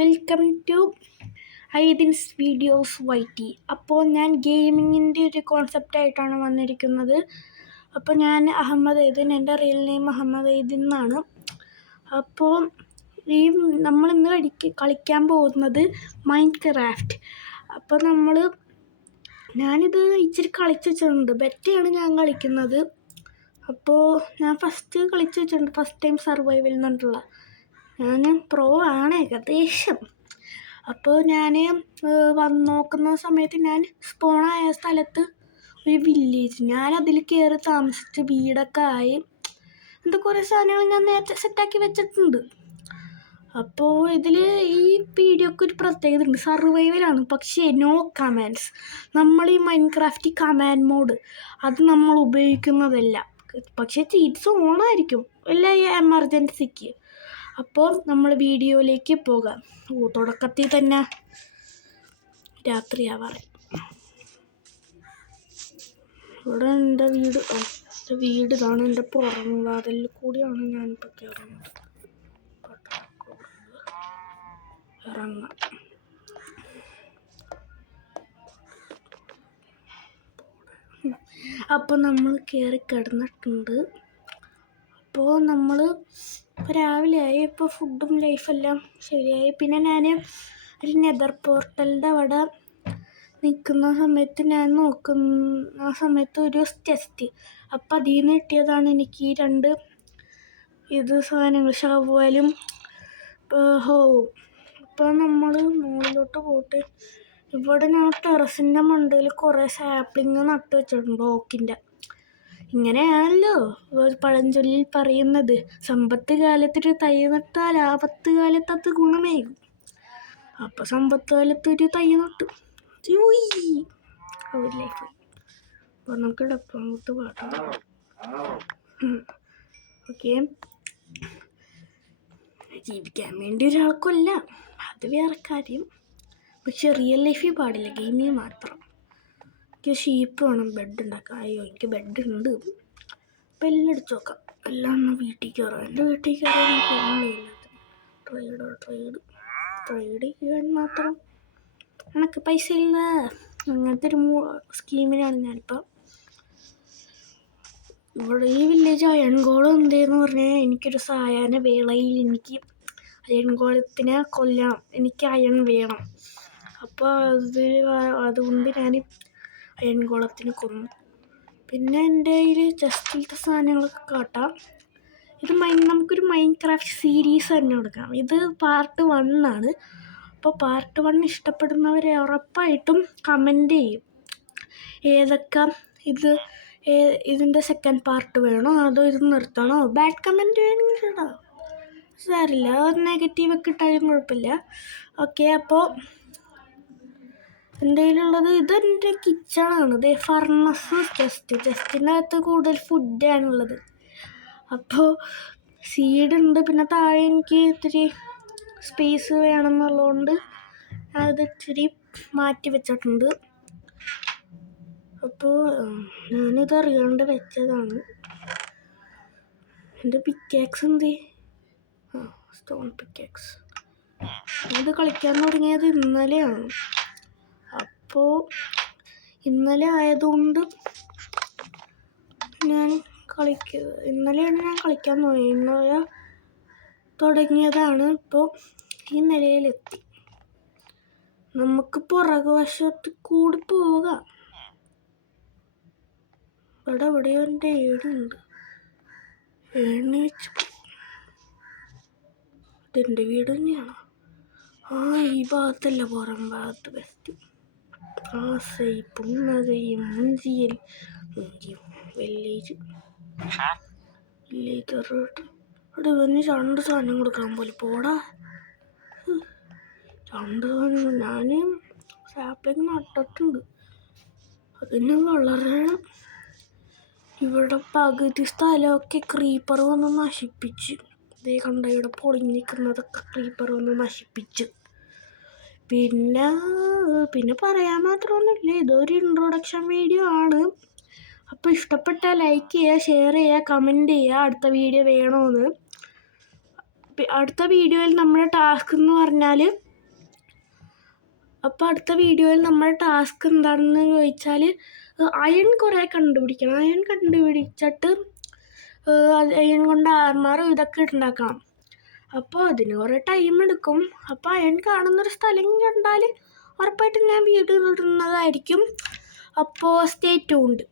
Welcome to ഐദിൻസ് videos YT. അപ്പോൾ ഞാൻ ഗെയിമിങ്ങിൻ്റെ ഒരു കോൺസെപ്റ്റായിട്ടാണ് വന്നിരിക്കുന്നത്. അപ്പോൾ ഞാൻ അഹമ്മദ് ഐദിൻ, എൻ്റെ റിയൽ നെയിം അഹമ്മദ് ഐദിൻ എന്നാണ്. അപ്പോൾ നമ്മളിന്ന് കളിക്കാൻ പോകുന്നത് മൈൻക്രാഫ്റ്റ്. അപ്പോൾ ഞാനിത് ഇച്ചിരി കളിച്ച് വെച്ചിട്ടുണ്ട്. ബെറ്റയാണ് ഞാൻ കളിക്കുന്നത്. അപ്പോൾ ഞാൻ ഫസ്റ്റ് കളിച്ച് വെച്ചിട്ടുണ്ട്, ഫസ്റ്റ് ടൈം സർവൈവൽ എന്നിട്ടുള്ള. ഞാൻ പ്രോ ആണ് ഏകദേശം. അപ്പോൾ ഞാൻ നോക്കുന്ന സമയത്ത് ഞാൻ സ്പോണായ സ്ഥലത്ത് ഒരു വില്ലേജ്, ഞാൻ അതിൽ കയറി താമസിച്ച് വീടൊക്കെ ആയി. എന്താ കുറേ സാധനങ്ങൾ ഞാൻ നേരത്തെ സെറ്റാക്കി വെച്ചിട്ടുണ്ട്. അപ്പോൾ ഇതിൽ ഈ വീഡിയോക്ക് ഒരു പ്രത്യേകത ഉണ്ട്, സർവൈവലാണ്. പക്ഷേ നോ കമാൻഡ്സ്. നമ്മൾ ഈ മൈൻക്രാഫ്റ്റ് കമാൻഡ് മോഡ് അത് നമ്മൾ ഉപയോഗിക്കുന്നതല്ല. പക്ഷേ ചീറ്റ്സ് ഓണായിരിക്കും എല്ലാ എമർജൻസിക്ക്. അപ്പോൾ നമ്മൾ വീഡിയോയിലേക്ക് പോകാം. തുടക്കത്തിൽ തന്നെ രാത്രിയാവാറ്. ഇവിടെ എൻ്റെ വീട് ഇതാണ്. എൻ്റെ പുറം വാതിലിൽ കൂടിയാണ് ഞാനിപ്പോൾ കയറുന്നത്. ഇറങ്ങാം. അപ്പോൾ നമ്മൾ കയറി കിടന്നിട്ടുണ്ട്. അപ്പോൾ നമ്മൾ രാവിലെ ആയി. ഇപ്പോൾ ഫുഡും ലൈഫെല്ലാം ശരിയായി. പിന്നെ ഞാൻ ഒരു നെതർ പോർട്ടലിൻ്റെ അവിടെ നിൽക്കുന്ന സമയത്ത് ആ സമയത്ത് ഒരു ചെസ്റ്റ്, അപ്പം അതിൽ നിന്ന് കിട്ടിയതാണ് എനിക്ക് ഈ രണ്ട് സാധനങ്ങൾ, ഷവലും ഹോവും. അപ്പോൾ നമ്മൾ മുകളിലോട്ട് പോയിട്ട് ഇവിടെ ഞാൻ ടെറസിൻ്റെ മണ്ടയിൽ കുറേ സാപ്ലിങ് നട്ട് വെച്ചിട്ടുണ്ട് ഓക്കിൻ്റെ. ഇങ്ങനെയാണല്ലോ പഴഞ്ചൊല്ലിൽ പറയുന്നത്, സമ്പത്ത് കാലത്തൊരു തൈ നട്ടാൽ ആപത്ത് കാലത്ത് അത് ഗുണമേകും. അപ്പോൾ സമ്പത്ത് കാലത്തൊരു തൈ നട്ടു. ലൈഫ്. അപ്പോൾ നമുക്ക് ഡപ്പങ്ങോട്ട് പാടാം. ഓക്കെ, ജീവിക്കാൻ വേണ്ടി ഒരാൾക്കല്ല, അത് വേറെ കാര്യം. പക്ഷെ റിയൽ ലൈഫിൽ പാടില്ല, ഗെയിമിൽ മാത്രം. എനിക്ക് ഷീപ്പ് വേണം ബെഡ് ഉണ്ടാക്കാം. അയ്യോ, എനിക്ക് ബെഡ് ഉണ്ട്. അപ്പം എല്ലാം അടിച്ചു നോക്കാം. എല്ലാം ഒന്ന് വീട്ടിൽ കയറാം. എൻ്റെ വീട്ടിൽ കയറാൻ എനിക്ക് ഒന്നുമില്ല. ട്രേഡ് ചെയ്യാൻ മാത്രം എനിക്ക് പൈസ ഇല്ല. അങ്ങനത്തെ ഒരു സ്കീമിലാണ് ഞാനിപ്പോൾ. ഇവിടെ ഈ വില്ലേജ് അയൺഗോളം എന്തേന്ന് പറഞ്ഞാൽ എനിക്കൊരു സായാഹ്ന വേളയിൽ എനിക്ക് അയൺഗോളത്തിനെ കൊല്ലണം. എനിക്ക് അയൺ വേണം. അപ്പോൾ അതുകൊണ്ട് ഞാൻ അയൺഗോളത്തിന് കൊന്നു. പിന്നെ എൻ്റെ കയ്യിൽ ജസ്റ്റിലത്തെ സാധനങ്ങളൊക്കെ കാട്ടാം. ഇത് നമുക്കൊരു മൈൻക്രാഫ്റ്റ് സീരീസ് തന്നെ എടുക്കാം. ഇത് പാർട്ട് 1 ആണ്. അപ്പോൾ പാർട്ട് 1 ഇഷ്ടപ്പെടുന്നവരെ ഉറപ്പായിട്ടും കമൻറ്റ് ചെയ്യും. ഏതൊക്കെ ഇതിൻ്റെ സെക്കൻഡ് പാർട്ട് വേണോ അതോ ഇത് നിർത്തണോ. ബാഡ് കമൻറ്റ് വേണമെങ്കിൽ ഇടാം, സാരില്ല. നെഗറ്റീവൊക്കെ ഇട്ടാലും കുഴപ്പമില്ല. ഓക്കെ, അപ്പോൾ എൻ്റെ കയ്യിലുള്ളത് ഇതെൻ്റെ കിച്ചണാണ്. ഇത് ഫർണസ് ചെസ്റ്റിൻ്റെ അകത്ത് കൂടുതൽ ഫുഡാണുള്ളത്. അപ്പോൾ സീഡുണ്ട്. പിന്നെ താഴെ എനിക്ക് ഇത്തിരി സ്പേസ് വേണമെന്നുള്ളതുകൊണ്ട് അത് ഇത്തിരി മാറ്റി വെച്ചിട്ടുണ്ട്. അപ്പോൾ ഞാനിത് അറിയാണ്ട് വെച്ചതാണ്. എൻ്റെ പിക്കാക്സ് എന്തേ? Stone pickaxe. ഇത് കളിക്കാൻ തുടങ്ങിയത് ഇന്നലെയാണ്. അപ്പോൾ ഇന്നലെ ആയതുകൊണ്ട് ഇന്നലെയാണ് ഞാൻ കളിക്കാൻ തുടങ്ങിയതാണ്. ഇപ്പോൾ ഈ നിലയിലെത്തി. നമുക്ക് പുറകുവശത്ത് കൂടി പോകാം. ഇവിടെ എവിടെയോ എൻ്റെ ഏടുണ്ട്. ഏണ്ണി വെച്ച് ഇതെൻ്റെ വീട് തന്നെയാണ്. ഈ ഭാഗത്തല്ല, പുറം ഭാഗത്ത് ബെസ്റ്റ്. പുന്നകയും മുഞ്ചിയൽ വില്ലേജ് അവിടെ ഇവന് 2 സാധനം കൊടുക്കാൻ പോലെ പോടാ. 2 സാധനം ഞാൻ സാപ്ലിങ് നട്ടിട്ടുണ്ട്, അതിന് വളരണം. ഇവിടെ പകുതി സ്ഥലമൊക്കെ ക്രീപ്പർ വന്ന് നശിപ്പിച്ച്. ഇതേ കണ്ട, ഇവിടെ പൊളിഞ്ഞിരിക്കുന്നതൊക്കെ ക്രീപ്പർ വന്ന് നശിപ്പിച്ച്. പിന്നെ പറയാൻ മാത്രമൊന്നുമില്ല. ഇതൊരു ഇൻട്രൊഡക്ഷൻ വീഡിയോ ആണ്. അപ്പോൾ ഇഷ്ടപ്പെട്ടാൽ ലൈക്ക് ചെയ്യുക, ഷെയർ ചെയ്യുക, കമൻറ്റ് ചെയ്യുക അടുത്ത വീഡിയോ വേണമെന്ന്. അടുത്ത വീഡിയോയിൽ നമ്മുടെ ടാസ്ക് എന്ന് പറഞ്ഞാൽ അപ്പോൾ അടുത്ത വീഡിയോയിൽ നമ്മുടെ ടാസ്ക് എന്താണെന്ന് ചോദിച്ചാൽ അയൺ കുറേ കണ്ടുപിടിക്കണം. അയൺ കണ്ടുപിടിച്ചിട്ട് അയൺ കൊണ്ട് ആർമാറും ഇതൊക്കെ ഉണ്ടാക്കണം. അപ്പോൾ അതിന് കുറേ ടൈം എടുക്കും. അപ്പോൾ അയൺ കാണുന്നൊരു സ്ഥലം കണ്ടാൽ ഉറപ്പായിട്ടും ഞാൻ വീഡിയോ ഇടുന്നതായിരിക്കും. അപ്പോൾ സ്റ്റേ ട്യൂൺഡ്.